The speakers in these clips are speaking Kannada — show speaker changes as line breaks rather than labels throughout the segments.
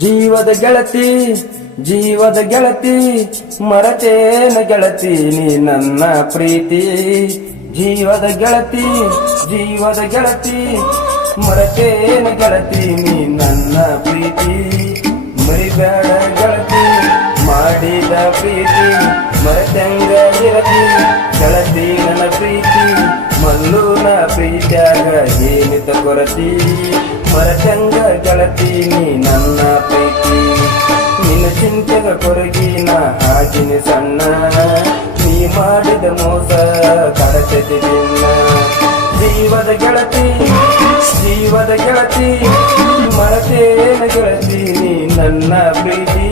ಜೀವದ ಗೆಳತಿ ಜೀವದ ಗೆಳತಿ, ಮರತೇನ ಗೆಳತಿ, ನೀ ನನ್ನ ಪ್ರೀತಿ. ಜೀವದ ಗೆಳತಿ ಜೀವದ ಗೆಳತಿ, ಮರತೇನ ಗೆಳತಿ, ನೀ ನನ್ನ ಪ್ರೀತಿ. ಮರಿಬೇಡ ಗೆಳತಿ, ಮಾಡಿದ ಪ್ರೀತಿ, ಮರತಂಗ ಗೆಳತಿ ಗೆಳತಿ ನನ್ನ ಪ್ರೀತಿ, ಮಲ್ಲೂನ ಪ್ರೀತ್ಯಾಗ ಏನಿತ ಕೊರತಿ. ಮರತಂಗ ಗೆಳತಿ, ನೀ ನನ್ನ ಹಾಕಿನಿ ಸಣ್ಣ, ನೀ ಮಾಡಿದ ಮೋಸ ಕರೆತಿದ್ದಿಲ್ಲ ಜೀವದ ಗೆಳತಿ ಜೀವದ ಗೆಳತಿ, ಮರತೇನ ಗೆಳತಿ, ನೀ ನನ್ನ ಪ್ರೀತಿ.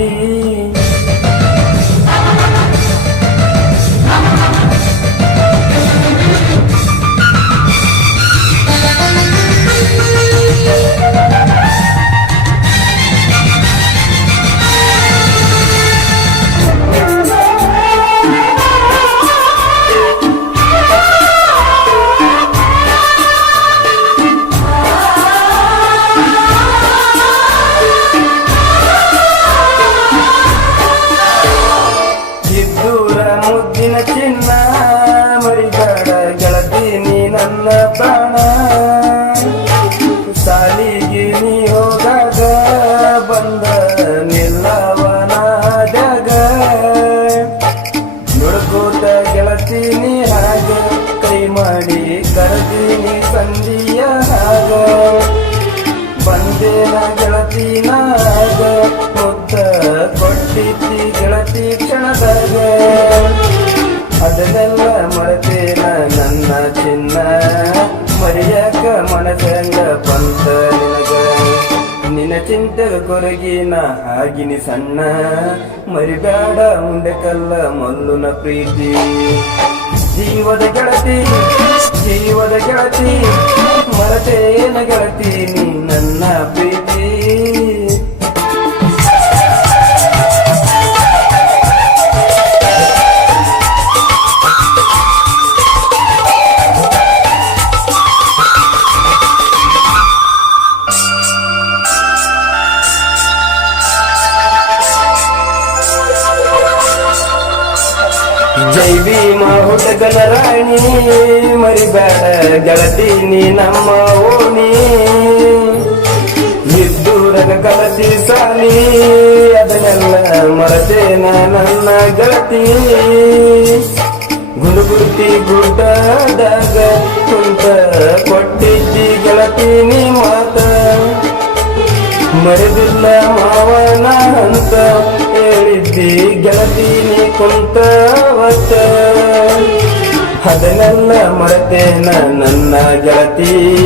ಗೆಳತಿ ನಿನ್ನ ಕೊರಗಿ ಕೊರಗಿನ ಆಗಿನಿ ಸಣ್ಣ. ಮರಿಬೇಡ ಮುಂದೆ ಕಲ್ಲ ಮಲ್ಲುನ ಪ್ರೀತಿ. ಜೀವದ ಗೆಳತಿ ಜೀವದ ಗೆಳತಿ, ಮರತೇನ ಗೆಳತಿ, ನೀ ನನ್ನ ಪ್ರೀತಿ. ಜೈ ಭೀಮ ಹುಡುಗನ ರಾಣಿ ಮರಿಬೇಡ ಗೆಳತಿ ನೀ ನಮ್ಮ ಓಣಿ. ಇದ್ದೂರಗ ಗಲತಿ ಸಾಲಿ, ಅದನ್ನೆಲ್ಲ ಮರತೇನ ನನ್ನ ಗೆಳತಿ. ಗುಡುಗುಡ್ತಿ ಗುಡ್ಡದಾಗ ಕುಂತ ಕೊಟ್ಟಿದ್ದಿ ಗೆಳತಿ ನೀ ಮಾತ. ಮರೆದಿಲ್ಲ ಮಾವನ ಅಂತ ಹೇಳಿದ್ದಿ. ಗೆಳತಿ ನೀ ಕುಂತವತ್ತ. ಅದನ್ನೆಲ್ಲ ಮರೆತೇನ ನನ್ನ ಗೆಳತಿ.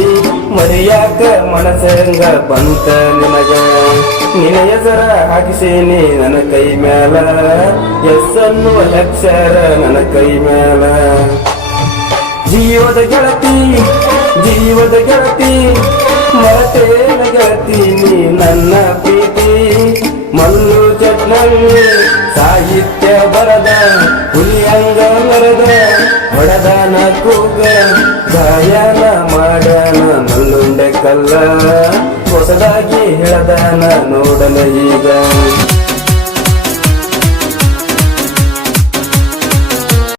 ಮರಿಯಾಕ ಮನಸಂಗ ಬಂತ ನಿನಗ. ನಿನ ಹೆಸರ ಹಾಕಿಸೇನಿ ನನ್ನ ಕೈ ಮ್ಯಾಲ. ಎಸ್ಸನ್ನು ಅಕ್ಷರ ನನ್ನ ಕೈ ಮ್ಯಾಲ. ಜೀವದ ಗೆಳತಿ ಜೀವದ ಗೆಳತಿ. ಹುಲಿಯಂಗ ಬರದ ಹೊಡೆದಾನ ಕೂಗ ಗಾಯನ ಮಾಡನ ಮಲ್ಲುಂಡೆ ಕಲ್ಲ ಹೊಸದಾಗಿ ಹೇಳದಾನ ನೋಡಲ ಈಗ.